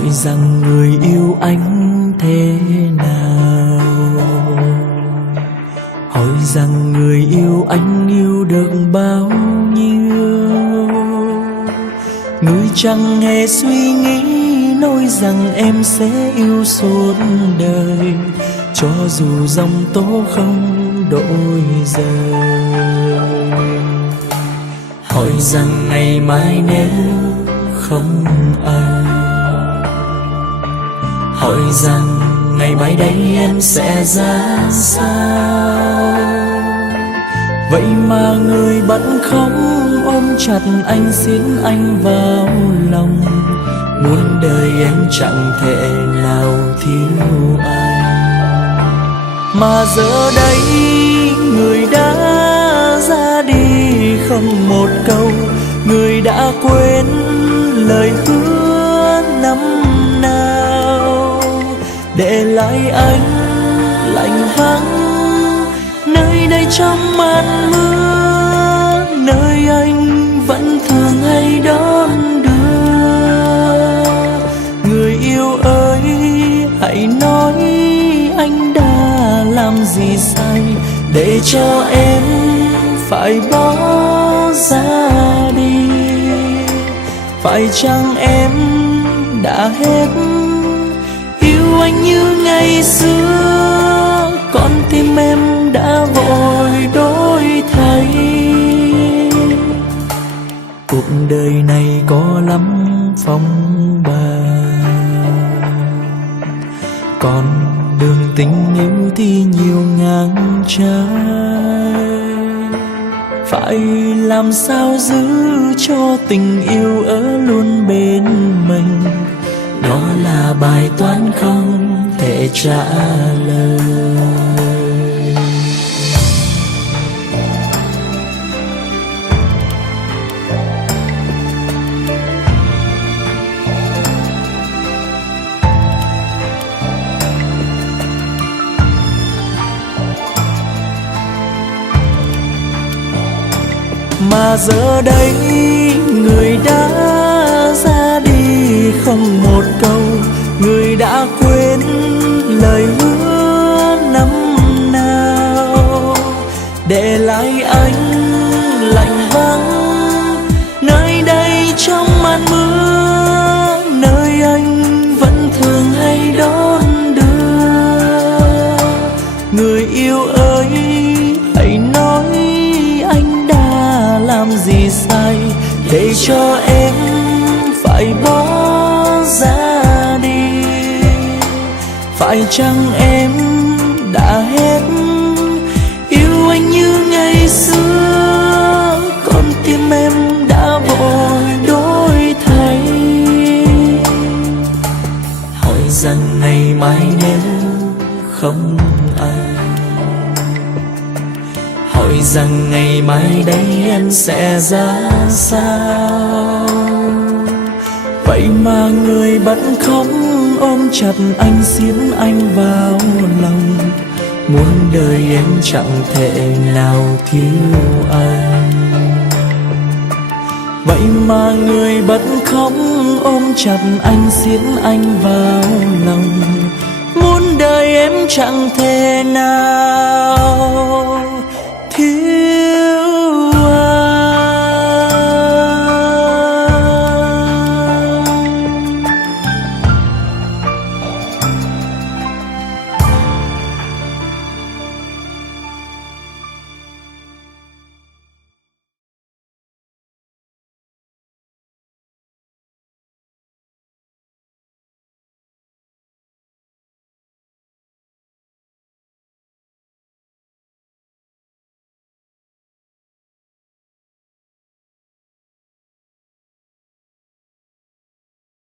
hỏi rằng người yêu anh thế nào, hỏi rằng người yêu anh yêu được bao nhiêu. Người chẳng hề suy nghĩ nói rằng em sẽ yêu suốt đời, cho dù dòng tố không đổi rời. Hỏi rằng ngày mai nếu không anh, hỏi rằng ngày mai đây em sẽ ra sao. Vậy mà người bận không ôm chặt anh, xiết anh vào lòng, muôn đời em chẳng thể nào thiếu anh. Mà giờ đây người đã ra đi không một câu, người đã quên lời hứa năm nào, để lại anh lạnh vắng nơi đây trong màn mưa, nơi anh vẫn thường hay đón đưa. Người yêu ơi hãy nói anh đã làm gì sai để cho em phải bỏ ra đi. Phải chăng em đã hết yêu anh như ngày xưa, con tim em đã vội đổi thay. Cuộc đời này có lắm phong ba, còn đường tình yêu thì nhiều ngang trái. Phải làm sao giữ cho tình yêu ở luôn bên mình, đó là bài toán không thể trả lời. Mà giờ đây người đã ra đi không một câu, người đã quên lời hứa năm nào, để lại anh lạnh vắng nơi đây trong màn mưa, nơi anh vẫn thường hay đón đưa. Người yêu ơi hãy nói anh đã làm gì sai để cho em phải bỏ ra đi. Phải chăng em đã hết yêu anh như ngày xưa, con tim em đã vội đổi thay. Hỏi rằng ngày mai nếu không anh, hỏi rằng ngày mai đây em sẽ ra sao. Vậy mà người bận không ôm chặt anh, xiết anh vào lòng, muôn đời em chẳng thể nào thiếu anh. Vậy mà người bận không ôm chặt anh, xiết anh vào lòng, muôn đời em chẳng thể nào